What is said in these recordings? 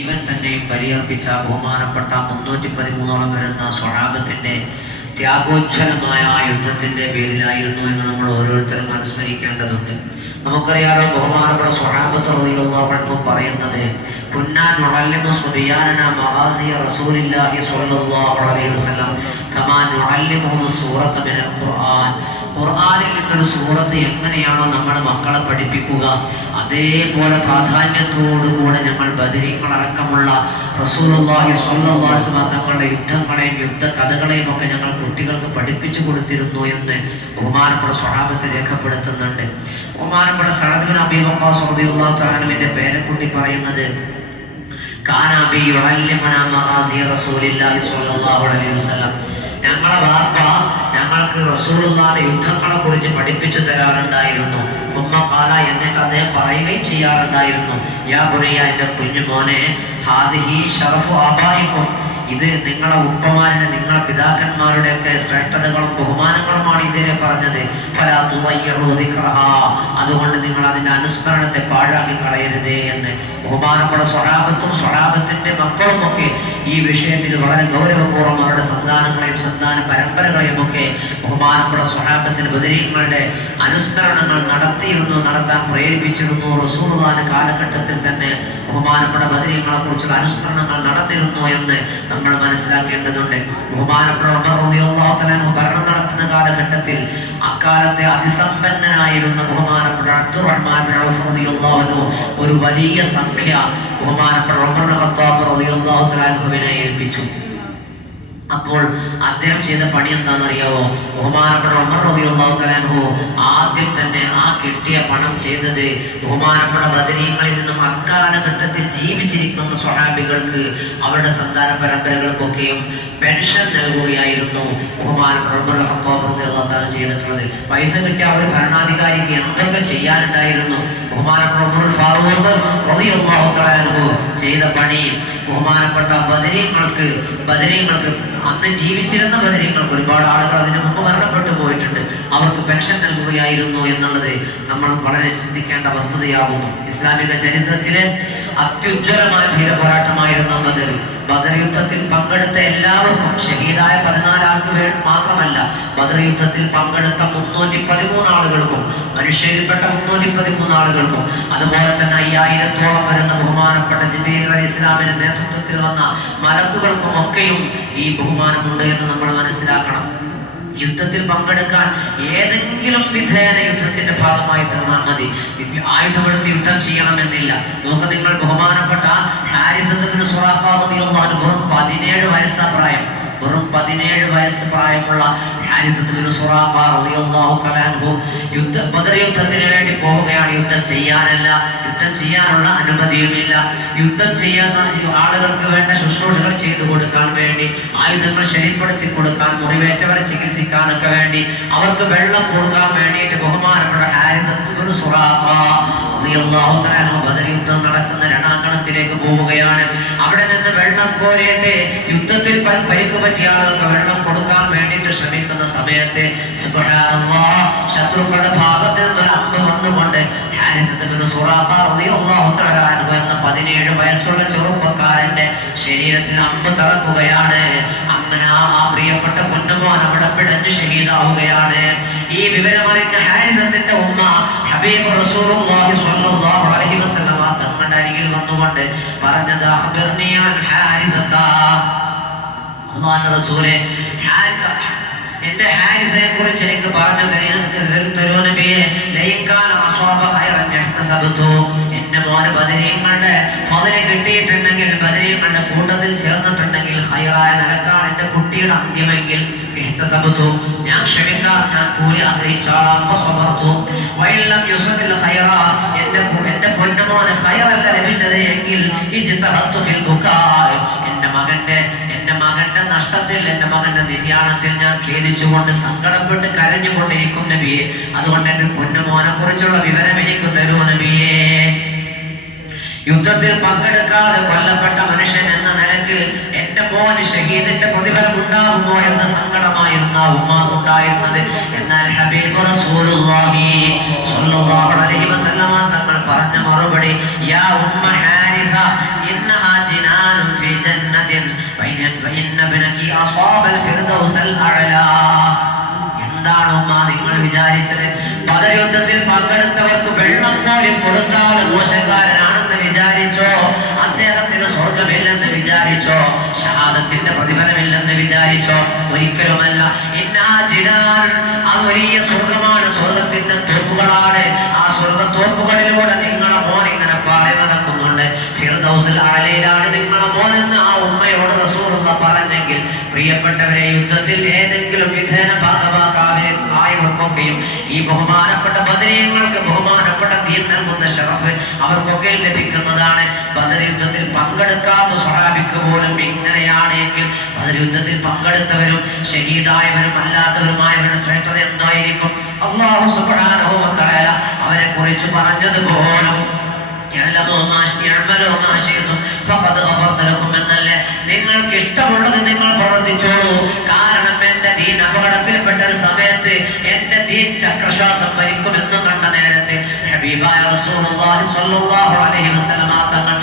ജീവൻ തന്നെയും ബലിയർപ്പിച്ച ബഹുമാനപ്പെട്ട 313 വരുന്ന സ്വഹാബത്തിന്റെ ത്യാഗോജ്വലമായ ആ യുദ്ധത്തിന്റെ പേരിലായിരുന്നു എന്ന് നമ്മൾ ഓരോരുത്തരും അനുസ്മരിക്കേണ്ടതുണ്ട്. നമുക്കറിയാലോ, ബഹുമാനപ്പെട്ട സ്വഹാബത്ത് റളിയല്ലാഹു അൻഹു പറയുന്നത്, കുന്നാ നുഅല്ലിമു സുബിയാനനാ മഗാസിയ റസൂലില്ലാഹി സ്വല്ലല്ലാഹു അലൈഹി വസല്ലം കമാ നുഅല്ലിമുഹും സൂറത മിനൽ ഖുർആൻ. ഖുർആനിൽ നിന്നൊരു സൂറത്ത് എങ്ങനെയാണോ നമ്മൾ മക്കളെ പഠിപ്പിക്കുക, അതേപോലെ പ്രാധാന്യത്തോടുകൂടെ ഞങ്ങൾ ബദരീങ്ങളടക്കമുള്ള റസൂലുള്ളാഹി സ്വല്ലല്ലാഹു അലൈഹി വസല്ലം തങ്ങളുടെ യുദ്ധങ്ങളെയും യുദ്ധ കഥകളെയും ഒക്കെ ഞങ്ങൾ കുട്ടികൾക്ക് പഠിപ്പിച്ചു കൊടുത്തിരുന്നു എന്ന് ബഹുമാനപ്പെട്ട സ്വഹാബത്ത് രേഖപ്പെടുത്തുന്നുണ്ട്. ബഹുമാനപ്പെട്ട സഅദ് ബിൻ അബീ വഖാസ് റളിയല്ലാഹു തആല അൻഹുവിന്റെ പേരക്കുട്ടി പറയുന്നത്, കാന അബീ യുഅല്ലിമുനാ മഗാസിയ റസൂലില്ലാഹി സ്വല്ലല്ലാഹു അലൈഹി വസല്ലം, ഞങ്ങളെ വാപ്പ ഞങ്ങൾക്ക് റസൂലുള്ളാഹിയുടെ യുദ്ധങ്ങളെ കുറിച്ച് പഠിപ്പിച്ചു തരാറുണ്ടായിരുന്നു. സുമ്മ ഖാല, എന്നിട്ട് അദ്ദേഹം പറയുകയും ചെയ്യാറുണ്ടായിരുന്നു, യാ ബുനയ്യ, എൻ്റെ കുഞ്ഞുമോനെ, ഹാദിഹി ശറഫു ആബായിക്കും, ഇത് നിങ്ങളെ ഉപ്പമാരുടെ നിങ്ങളെ പിതാക്കന്മാരുടെ ഒക്കെ ശ്രേഷ്ഠതകളും ബഹുമാനങ്ങളുമാണ് ഇതിനെ പറഞ്ഞത്. അതുകൊണ്ട് നിങ്ങൾ അതിന്റെ അനുസ്മരണത്തെ പാഴാക്കി കളയരുതേ എന്ന് ബഹുമാനപ്പെട്ട സ്വഹാബത്തും സ്വഹാബത്തിന്റെ മക്കളും ഒക്കെ ഈ വിഷയത്തിൽ വളരെ ഗൗരവപൂർവ്വം അവരുടെ സന്താനങ്ങളെയും സന്താന പരമ്പരകളെയും ഒക്കെ ബഹുമാനപ്പെട്ട സ്വഹാബത്തിന് ബദരീങ്ങളുടെ അനുസ്മരണങ്ങൾ നടത്താൻ പ്രേരിപ്പിച്ചിരുന്നു. റസൂലുള്ളാഹിന്റെ കാലഘട്ടത്തിൽ തന്നെ ബഹുമാനപ്പെട്ട ബദരീങ്ങളെ കുറിച്ചുള്ള അനുസ്മരണങ്ങൾ നടന്നിരുന്നു എന്ന് നമ്മൾ മനസ്സിലാക്കേണ്ടതുണ്ട്. ബഹുമാനപ്പെട്ട ഉമർ റളിയല്ലാഹു തആല ഭരണം നടത്തുന്ന കാലഘട്ടത്തിൽ അക്കാലത്തെ അതിസമ്പന്നനായിരുന്ന ബഹുമാനപ്പെട്ട അബ്ദുറഹ്മാൻ ബിൻ ഔഫ് റളിയല്ലാഹു അൻഹു ഒരു വലിയ സംഖ്യ ബഹുമാനപ്പെട്ട ഉമർ ഇബ്നു ഖത്താബ് റളിയല്ലാഹു തആല ഏൽപ്പിച്ചു. അപ്പോൾ അദ്ദേഹം ചെയ്ത പണി എന്താണെന്നറിയാവോ? ബഹുമാനപ്പെട്ട ഉമർ റളിയല്ലാഹു തആല അൻഹു ആദ്യം തന്നെ ആ കിട്ടിയ പണം ചെയ്തത് ബഹുമാനപ്പെട്ട ബദരീങ്ങളിൽ നിന്നും അക്കാലഘട്ടത്തിൽ ജീവിച്ചിരിക്കുന്ന സ്വഹാബികൾക്ക് അവരുടെ സന്താന പരമ്പരകൾക്കൊക്കെയും പെൻഷൻ നൽകുകയായിരുന്നു. ബഹുമാനപ്പെട്ട ഉമർ ഖത്താബ് റളിയല്ലാഹു തആല ചെയ്തിട്ടുള്ളത്. പൈസ കിട്ടിയ ഒരു ഭരണാധികാരിക്ക് എന്തൊക്കെ ചെയ്യാനുണ്ടായിരുന്നു? ബഹുമാനപ്പെട്ട ഉമർ ഫാറൂഖ് റളിയല്ലാഹു തആല അൻഹു ചെയ്ത പണി ബഹുമാനപ്പെട്ട ബദരീങ്ങൾക്ക് അന്ന് ജീവിച്ചിരുന്ന ബദരീങ്ങൾക്ക്, ഒരുപാട് ആളുകൾ അതിനു മുമ്പ് മരണപ്പെട്ടു പോയിട്ടുണ്ട്, അവർക്ക് പെൻഷൻ നൽകുകയായിരുന്നു എന്നുള്ളത് നമ്മൾ വളരെ ചിന്തിക്കേണ്ട വസ്തുതയാകുന്നു. ഇസ്ലാമിക ചരിത്രത്തിലെ അത്യുജ്വലമായ ധീരപോരാട്ടമായിരുന്നു ബദർ യുദ്ധത്തിൽ പങ്കെടുത്ത എല്ലാവർക്കും, ഷഹീദായ 14 ആൾക്ക് മാത്രമല്ല, ബദർ യുദ്ധത്തിൽ പങ്കെടുത്ത 313 ആളുകൾക്കും, മനുഷ്യരിൽപ്പെട്ട 313 ആളുകൾക്കും, അതുപോലെ തന്നെ 5000-ഓളം വരുന്ന ബഹുമാനപ്പെട്ട ജിബ്രീൽ അലൈഹിസ്സലാമിന്റെ നേതൃത്വത്തിൽ വന്ന മലക്കുകൾക്കും ഒക്കെയും ഈ ബഹുമാനമുണ്ട് എന്ന് നമ്മൾ മനസ്സിലാക്കണം. യുദ്ധത്തിൽ പങ്കെടുക്കാൻ ഏതെങ്കിലും വിധേന യുദ്ധത്തിന്റെ ഭാഗമായി തീർന്നാൽ മതി. ആയുധമെടുത്ത് യുദ്ധം ചെയ്യണമെന്നില്ല. നമുക്ക് നിങ്ങൾ ബഹുമാനപ്പെട്ട ഹാരിസത്ത് ബിൻ സുറാഖ റളിയല്ലാഹു അൻഹു വെറും 17 വയസ്സാ പ്രായം, വെറും 17 വയസ്സ് പ്രായമുള്ള ഹാരിസത്ത് ബിൻ സുറാഖ റളിയല്ലാഹു തആല അൻഹു ബദർ യുദ്ധത്തിന് വേണ്ടി പോവുകയാണ്. യുദ്ധം ചെയ്യാനല്ല, യുദ്ധം ചെയ്യാനുള്ള അനുമതിയുമില്ല. യുദ്ധം ചെയ്യാൻ ആളുകൾക്ക് വേണ്ട ശുശ്രൂഷകൾ ചെയ്തു കൊടുക്കാൻ വേണ്ടി, ആയുധങ്ങൾ ശരിപ്പെടുത്തി കൊടുക്കാൻ, മുറിവേറ്റവരെ ചികിത്സിക്കാനൊക്കെ വേണ്ടി, അവർക്ക് വെള്ളം കൊടുക്കാൻ വേണ്ടിയിട്ട് ബഹുമാനപ്പെട്ട ഹാരിസത്ത് ബിൻ സുറാഖ റളിയല്ലാഹു തആല അൻഹു ബദർ യുദ്ധം നടക്കുന്ന രണാങ്കണത്തിലേക്ക് പോവുകയാണ്. അവിടെ നിന്ന് വെള്ളം കോരിയിട്ട് യുദ്ധത്തിൽ പരിക്ക് പറ്റിയ ആളുകൾക്ക് വെള്ളം കൊടുക്കാൻ വേണ്ടിയിട്ട് ശ്രമിക്കുന്ന സമയത്ത് സുബ്ഹാനല്ലാഹ്, ശത്രുക്കളുടെ ഭാഗത്ത് നിന്ന് ഒരു അമ്പ് വന്നുകൊണ്ട് ഹാരിസത്ത് ബിൻ സുറാഖ റളിയല്ലാഹു തആല അൻഹു എന്ന 17 വയസ്സുള്ള ചെറുപ്പക്കാരന്റെ ശരീരത്തിൽ അമ്പ് തറക്കുകയാണ്. അങ്ങനെ ആ പ്രിയപ്പെട്ട പൊന്നുമോൻ അവിടെ പിടഞ്ഞു ഷഹീദാവുകയാണ്. ഈ വിവരമറിഞ്ഞ ഹാരിസത്തിന്റെ ഉമ്മ ഹബീബ് റസൂലുള്ളാഹി സ്വല്ലല്ലാഹു അലൈഹി വസല്ലം തങ്ങളുടെ അരികിൽ വന്നുകൊണ്ട് പറഞ്ഞത്, അഖ്ബിർനി അൻ ഹാരിസത, അല്ലാഹുവിന്റെ റസൂലേ, എന്റെ ഹാരിസയെ കുറിച്ച് എനിക്ക് പറഞ്ഞു തരൂ നബിയേ. ലൈകാന അസ്വാബ ഖൈറൻ ഇഹ്തസബതു, എന്റെ മോനെ ബദരീങ്ങളുടെ ഫള് കിട്ടിയിട്ടുണ്ടെങ്കിൽ, ബദരീങ്ങളുടെ കൂട്ടത്തിൽ ചേർന്നിട്ടുണ്ടെങ്കിൽ, ഖൈറായ നിലക്കാണ് എന്റെ കുട്ടിയുടെ അന്ത്യമെങ്കിൽ, ഇഹ്തസബതു, ഞാൻ ക്ഷമിക്കാം, ഞാൻ കൂലി ആഗ്രഹിച്ചോളാം. വസബർതു വഇല്ലം യുസബിൽ ഖൈറ, എന്റെ പൊന്നുമോന് ഖൈറല്ല ലഭിച്ചത് എങ്കിൽ, ഇജ്തഹത്തു ഫിൽ ബുകാ, എന്റെ മകന്റെ നഷ്ടത്തിൽ, എന്റെ മകന്റെ നിര്യാണത്തിൽ ഞാൻ ഖേദിച്ചുകൊണ്ട് സങ്കടപ്പെട്ട് കരഞ്ഞുകൊണ്ടിരിക്കും നബിയെ. അതുകൊണ്ട് എന്റെ പൊന്നുമോനെ കുറിച്ചുള്ള വിവരം എനിക്ക് തരൂ നബിയേ. യുദ്ധത്തിൽ പങ്കെടുക്കാതെ കൊല്ലപ്പെട്ട മനുഷ്യൻ എന്ന നിലക്ക് എന്റെ മോന് ഷഹീദിന്റെ പ്രതിഫലം ഉണ്ടാകുമോ എന്ന സങ്കടമായിരുന്ന ഉമ്മാക്കുണ്ടായിരുന്നത്. എന്നാൽ ഹബീബ് റസൂലുള്ളാഹി സ്വല്ലല്ലാഹു അലൈഹി വസല്ലം തങ്ങൾ പറഞ്ഞ മറുപടി, യാ ഉമ്മ ഹാരിസ ഇന്നഹാ വിചാരിച്ചത്? ബദർ യുദ്ധത്തിൽ പങ്കെടുത്തവർക്ക് വെള്ളം പോലും കൊടുത്താൽ മോശക്കാരനാണെന്ന് വിചാരിച്ചോ? അദ്ദേഹത്തിന് സ്വർഗമില്ലെന്ന് വിചാരിച്ചോ? ഷഹാദത്തിന്റെ പ്രതിഫലമില്ലെന്ന് വിചാരിച്ചോ? ഒരിക്കലുമല്ല. അത് വലിയ സ്വർഗമാണ്, സ്വർഗത്തിന്റെ തോപ്പുകളാണ്. ആ സ്വർഗ തോപ്പുകളിലൂടെ നിങ്ങളെ മോൻ ഇങ്ങനെ പാറി നടക്കുന്നുണ്ട്. ഫിർദൗസിൽ ആലയിലാണ് നിങ്ങളെ മോനെന്ന് ആ ഉമ്മയോട് റസൂലുള്ളാഹി പറഞ്ഞെങ്കിൽ, പ്രിയപ്പെട്ടവരെ, യുദ്ധത്തിൽ ഏതെങ്കിലും വിധേന ഭാഗമായവർക്കൊക്കെയും ഈ ബഹുമാനപ്പെട്ട ബദരീങ്ങൾക്ക് ബഹുമാനപ്പെട്ട ദീൻ നൽകുന്ന ശറഫ് അവർക്കൊക്കെ ലഭിക്കുന്നതാണ്. ബദർ യുദ്ധത്തിൽ പങ്കെടുക്കാത്ത സ്വഹാബിക്ക് പോലും ഇങ്ങനെയാണ് എങ്കിൽ ബദർ യുദ്ധത്തിൽ പങ്കെടുത്തവരും ഷഹീദായവരും അല്ലാത്തവരുമായവരുടെ ശ്രേഷ്ഠത എന്തായിരിക്കും? അല്ലാഹു സുബ്ഹാനഹു വ തആല അവരെ കുറിച്ച് പറഞ്ഞതുപോലും എന്നല്ലേ, നിങ്ങൾക്ക് ഇഷ്ടമുള്ളത് നിങ്ങൾ പ്രവർത്തിച്ചോളൂ. കാരണം എന്റെ ദീൻ അപകടത്തിൽപ്പെട്ട ഒരു സമയത്ത് എന്റെ ദീൻ ചക്രശ്വാസം ഭരിക്കുമെന്ന് കണ്ട നേരത്തെ ഹബീബായ റസൂലുള്ളാഹി സ്വല്ലല്ലാഹു അലൈഹി വസല്ലമ തങ്ങൾ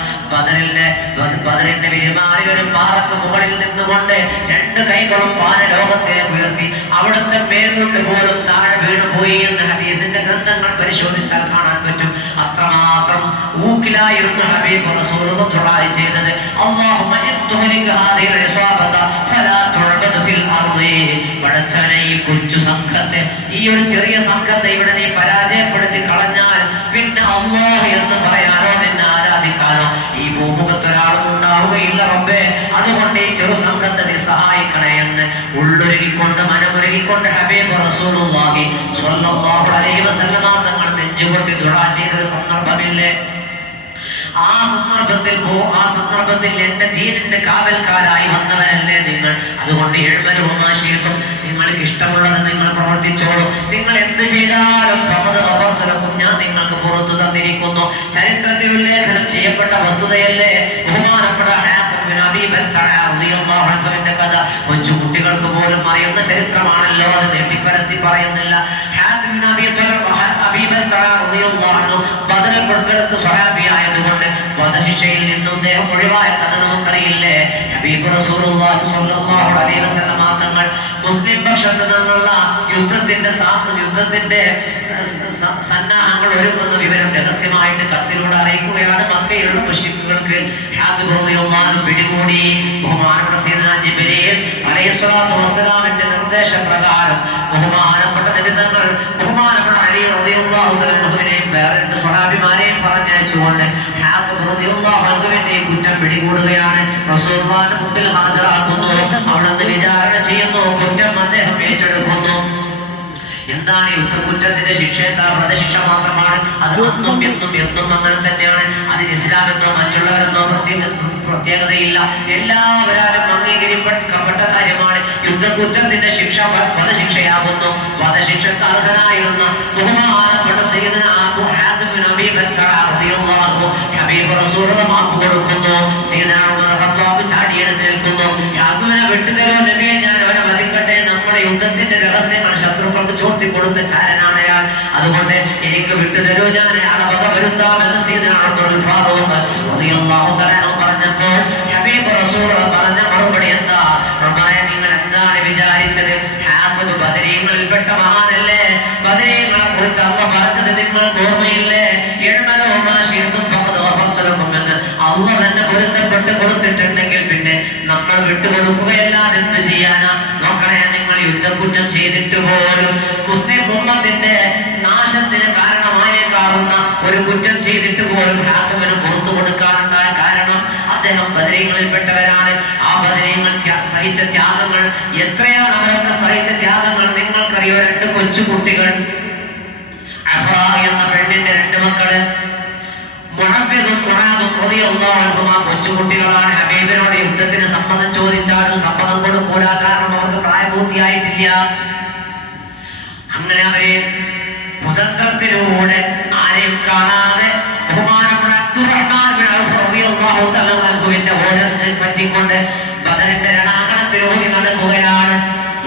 ബദറിന്റെ വിരുമാറിയൊരു പാറക്ക് മുകളിൽ നിന്നുകൊണ്ട് രണ്ട് കൈകളും ലോകത്തെ ഉയർത്തി അവിടുത്തെ മേൽകൊണ്ട് പോലും താഴെ വീണുപോയി എന്ന് ഹദീസിന്റെ ഗ്രന്ഥങ്ങൾ പരിശോധിച്ചാൽ കാണാൻ പറ്റും. അത്രമാത്രം ഊക്കിലായിരുന്നു ഹബീബ് റസൂലുള്ളാഹി ദുആ ചെയ്തത്. അല്ലാഹുമ്മ ഇദ്ഹുലിക ഹാദിഹിൽ ഇസ്വാബത ഫലാ തുഅബദു ഫിൽ അർളി. പടച്ചവനെ, ഈ കൊച്ചു സംഘത്തെ, ഈ ഒരു ചെറിയ സംഘത്തെ ഇവിടെ നീ പരാജയപ്പെടുത്തി കളഞ്ഞാൽ പിന്നെ അല്ലാഹ് എന്ന് പറയാനോ നിന്നെ ആരാധിക്കാനോ ഈ ഭൂമുഖത്തൊരാളും ഉണ്ടാവുകയില്ല റബ്ബേ. അതുകൊണ്ട് ഈ ചെറു സംഘത്തെ നീ സഹായിക്കണേ എന്ന് ഉള്ളൊരുകിക്കൊണ്ട് മനമൊരുകിക്കൊണ്ട് ഹബീബ് റസൂലുള്ളാഹി സ്വല്ലല്ലാഹു അലൈഹി വസല്ലമ തങ്ങൾ നെഞ്ചുകൊട്ടി ദുആ ചെയ്ത സന്ദർഭമില്ലേ? ആ സന്ദർഭത്തിൽ എന്റെ ദീനിന്റെ കാവൽക്കാരായി വന്നവരല്ലേ നിങ്ങൾ? അതുകൊണ്ട് എഴുമലുമാശീർത്തും നിങ്ങൾക്ക് ഇഷ്ടമുള്ളത് നിങ്ങൾ പ്രവർത്തിച്ചോളൂ. നിങ്ങൾ എന്ത് ചെയ്താലും ഞാൻ നിങ്ങൾക്ക് പുറത്തു തന്നിരിക്കുന്നു. ചരിത്രത്തിൽ ഉല്ലേഖനം ചെയ്യപ്പെട്ട വസ്തുതയല്ലേ ബഹുമാനപ്പെട്ട കഥ. കൊച്ചു കുട്ടികൾക്ക് പോലും അറിയുന്ന ചരിത്രമാണല്ലോ, അത് നെട്ടിപ്പരത്തി പറയുന്നില്ല. ബദറിൽ പങ്കെടുത്ത സ്വഹാബിയായതുകൊണ്ട് വധശിക്ഷയിൽ നിന്നും അദ്ദേഹം ഒഴിവായ കഥ നമുക്കറിയില്ലേ? ഹബീബ് റസൂലുള്ളാഹി സ്വല്ലല്ലാഹു അലൈഹി വസല്ലം തങ്ങൾ മുസ്ലിം പക്ഷത്ത് നിന്നുള്ള യുദ്ധത്തിന്റെ സന്നാഹങ്ങൾ ഒരുക്കുന്ന വിവരം രഹസ്യമായിട്ട് കത്തിലൂടെ അറിയിക്കുകയാണ്. മക്കയിലുള്ള മുശ്രിക്കുകൾക്ക് പിടികൂടി. ബഹുമാനപ്പെട്ട സയ്യിദുനാ ജിബ്രീൽ അലൈഹിസ്സലാത്തു വസ്സലാമിന്റെ നിർദ്ദേശപ്രകാരം ബഹുമാനപ്പെട്ട നബിതങ്ങൾ ബഹുമാനപ്പെട്ട അലി റളിയല്ലാഹു അൻഹുവിനെയും വേറെ രണ്ട് സ്വഹാബിമാരെയും പറഞ്ഞയച്ചുകൊണ്ട് കുറ്റം പിടികൂടുകയാണ്. റസൂലുള്ളാഹിന്റെ മുമ്പിൽ ഹാജരാക്കുന്നു. അവിടുന്ന് വിചാരണ ചെയ്യുന്നു. കുറ്റം അദ്ദേഹം ഏറ്റെടുക്കുന്നു. എന്താണ് യുദ്ധക്കുറ്റത്തിന്റെ ശിക്ഷ? എന്താ? വധശിക്ഷ മാത്രമാണ്. അത് അന്നും എന്നും അങ്ങനെ തന്നെയാണ്. അതിന് ഇസ്ലാമെന്നോ മറ്റുള്ളവരെന്നോ പ്രത്യേകതയില്ല. എല്ലാവരും അംഗീകരിക്കപ്പെട്ട കാര്യമാണ്. യുദ്ധക്കുറ്റത്തിന്റെ ശിക്ഷ വധശിക്ഷയാകുന്നു. വധശിക്ഷക്ക് അർഹനായിരുന്ന ബഹുമാനപ്പെട്ട സയ്യിദുനാ അബൂ ഹാതിം ബിൻ അബീ ബൽതഅ റളിയല്ലാഹു അൻഹു ഹബീബ് റസൂലുള്ളാഹി മാപ്പ് കൊടുക്കുന്നു. സയ്യിദുനാ ഉമർ ഖത്താബ് ചാടി എഴുന്നേൽക്കുന്നു. യാദുവിനെ വിട്ടുതരോ നബിയെ, ഞാൻ അവനെ വധിക്കട്ടെ. നമ്മുടെ യുദ്ധത്തിന്റെ രഹസ്യങ്ങൾ ശത്രുക്കൾക്ക് ചോർത്തി കൊടുത്ത ചാരനാണ് അയാൾ. അതുകൊണ്ട് എനിക്ക് വിട്ടുതരോ, ഞാൻ അയാളെ വക വരുത്താം എന്ന് സയ്യിദുനാ ഉമർ ഫാറൂഖ് റളിയല്ലാഹു തആല പറഞ്ഞപ്പോൾ ഹബീബ് റസൂലുള്ളാഹി പറഞ്ഞ മറുപടി എന്താ? റബ്ബാനെ, നിങ്ങൾ എന്താണ് വിചാരിച്ചത്? ഹാത്തിബ് ബദരീങ്ങളിൽപ്പെട്ട മഹാനല്ലേ? ബദരീങ്ങളെ കുറിച്ച് അല്ലാഹു പറഞ്ഞത് നിങ്ങൾക്ക് ഓർമ്മയില്ലേ? അല്ലാഹു തന്നെ പൊരുത്തപ്പെട്ട് കൊടുത്തിട്ടുണ്ടെങ്കിൽ പിന്നെ നമ്മൾ വിട്ടുകൊടുക്കുകയല്ലാതെ എന്ത് ചെയ്യാനാ? നോക്കണേ, നിങ്ങൾ യുദ്ധക്കുറ്റം ചെയ്തിട്ട് പോലും മുസ്ലിം ഉമ്മത്തിന്റെ നാശത്തിന് കാരണമായേക്കാവുന്ന ഒരു കുറ്റം ചെയ്തിട്ട് പോലും ഹാത്തിബിന് പുറത്തു കൊടുക്കാറുണ്ടായ കാരണം അദ്ദേഹം ബദരീങ്ങളിൽപ്പെട്ടവരാണ്. ആ ബദരീങ്ങൾ സഹിച്ച ത്യാഗങ്ങൾ എത്രയാണ്? അവരൊക്കെ സഹിച്ച ത്യാഗങ്ങൾ നിങ്ങൾക്കറിയോ? രണ്ട് കൊച്ചു കുട്ടികൾ, അഫ്റാ എന്ന പെണ്ണിന്റെ രണ്ട് മക്കള്, കൊച്ചുകുട്ടികളാണ്. ഹബീബിനോട് യുദ്ധത്തിന് സമ്മതം ചോദിച്ചാലും സമ്മതം കൊടുക്കൂല. കാരണം അവർക്ക് പ്രായപൂർത്തിയായിട്ടില്ല. അങ്ങനെ അവരെ കുതന്ത്രത്തിലൂടെ ആരെയും കാണാതെ ബഹുമാനപ്പെട്ട അബ്ദുറഹ്മാൻ ബിൻ ഔഫ് റളിയല്ലാഹു തആല അൻഹുവിന്റെ ഓരോ പറ്റിക്കൊണ്ട് ബദറിന്റെ